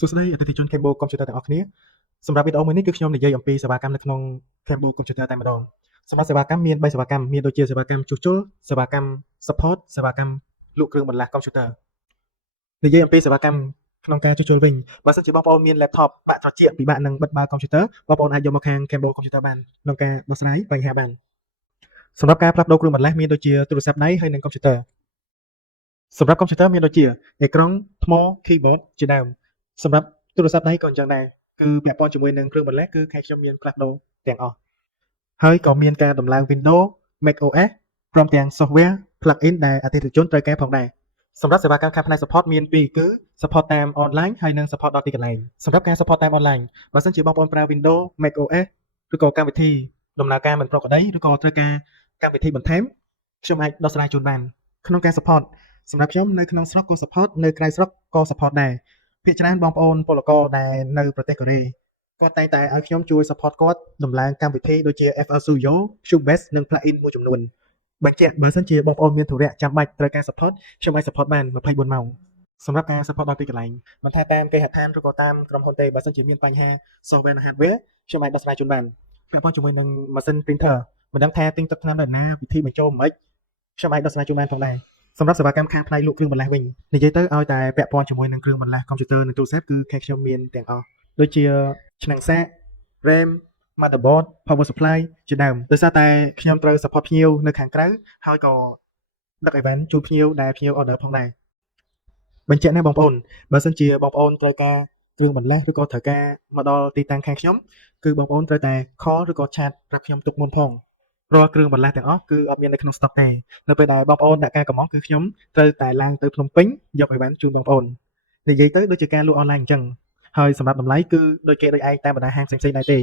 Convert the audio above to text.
សួស្តីអតិថិជន Kembo Computer ទាំងអស់គ្នាសម្រាប់វីដេអូមួយនេះគឺខ្ញុំនិយាយអំពីសេវាកម្មនៅក្នុង Kembo Computer តែម្ដងសម្រាប់សេវាកម្មមាន3សេវាកម្មមានដូចជាសេវាកម្មជួសជុលសេវាកម្ម support សេវាកម្មលក់គ្រឿងបន្លាស់ Computer និយាយអំពីសេវាកម្មក្នុងការជួសជុលវិញបើសិនជាបងប្អូនមាន laptop បាក់ត្រជាក់ពិបាកនឹងបិទបើក Computer បងប្អូនអាចយកមកខាង Kembo Computer បានក្នុងការដោះស្រាយបញ្ហាបានសម្រាប់ការផ្លាស់ប្ដូរគ្រឿងបន្លាស់មានដូចជាទូរស័ព្ទដៃហើយនិង Computer សម្រាប់ Computer មានដូចជាអេក្រង់ថ្ម keyboard ជាដើមសម្រាប់ទូរស័ព្ទដៃក៏អញ្ចឹងដែរគឺពាក់ព័ន្ធជាមួយនឹងគ្រឿងបន្លាស់គឺខាងខ្ញុំមានផ្លាស់ប្ដូរទាំងអស់ហើយក៏មានការដំឡើង Windows macOS ព្រមទាំង software plugin ដែលអតិថិជនត្រូវការផងដែរសម្រាប់សេវាកម្មខាងផ្នែក support មានពីរគឺ support តាម online ហើយនិង support ដល់ទីកន្លែងសម្រាប់ការ support តាម online បើសិនជាបងប្អូនប្រើ Windows macOS ឬក៏កម្មវិធីដំណើរការមិនប្រក្រតីឬក៏ត្រូវការកម្មវិធីបន្ថែមខ្ញុំអាចដោះស្រាយជូនបានក្នុងការ support សម្រាប់ខ្ញុំនៅក្នុងស្រុកក៏ support នៅក្រៅស្រុកក៏ support ដែរភាគច្រើនបងប្អូនពលករដែលនៅប្រទេសកូរ៉េគាត់តែងតែឲ្យខ្ញុំជួយ support គាត់ដំឡើងកម្មវិធីដូចជា FL Studio, Cubase និង plugin មួយចំនួនបញ្ជាក់បើសិនជាបងប្អូនមានធុរៈចាំបាច់ត្រូវការ support ខ្ញុំអាច support បាន24ម៉ោងសម្រាប់ការ support ដល់ទីកន្លែងមិនថាតាមគេហដ្ឋានឬក៏តាមក្រុមហ៊ុនទេបើសិនជាមានបញ្ហា software និង hardware ខ្ញុំអាចដោះស្រាយជូនបានពាក់ព័ន្ធជាមួយនឹងម៉ាស៊ីន printer មិនដឹងថាទិញទឹកថ្នាំនៅណាវិធីបញ្ចូលមិនខ្ញុំអាចដោះស្រាយជូនបានផងដែរសម្រាប់សេវាកម្មខាងផ្នែកលក់គ្រឿងបន្លាស់វិញនិយាយទៅឲ្យតែពាក់ព័ន្ធជាមួយនឹងគ្រឿងបន្លាស់ computer និងទូរស័ព្ទគឺខាងខ្ញុំមានទាំងអស់ដូចជាឆ្នាំងសាក RAM motherboard power supply ជាដើមដោយសារតែខ្ញុំត្រូវ support ភ្ញៀវនៅខាងក្រៅហើយក៏ដឹក event ជូនភ្ញៀវដែលភ្ញៀវ order ផងដែរបញ្ជាក់ណាបងប្អូនបើសិនជាបងប្អូនត្រូវការគ្រឿងបន្លាស់ឬក៏ត្រូវការមកដល់ទីតាំងខាងខ្ញុំគឺបងប្អូនត្រូវតែ call ឬក៏ chat ប្រាប់ខ្ញុំទុកមុនផងរាល់គ្រឿងបន្លាស់ទាំងអស់គឺអត់មាននៅក្នុង stock ទេនៅពេលដែលបងប្អូនដាក់ការកម្មគឺខ្ញុំត្រូវតែឡើងទៅភ្នំពេញយក event ជូនបងប្អូននិយាយទៅដូចជាការលក់ online អញ្ចឹងហើយសម្រាប់តម្លៃគឺដូចគេដូចឯងតាមបណ្ដាហាងផ្សេងៗដែរទេ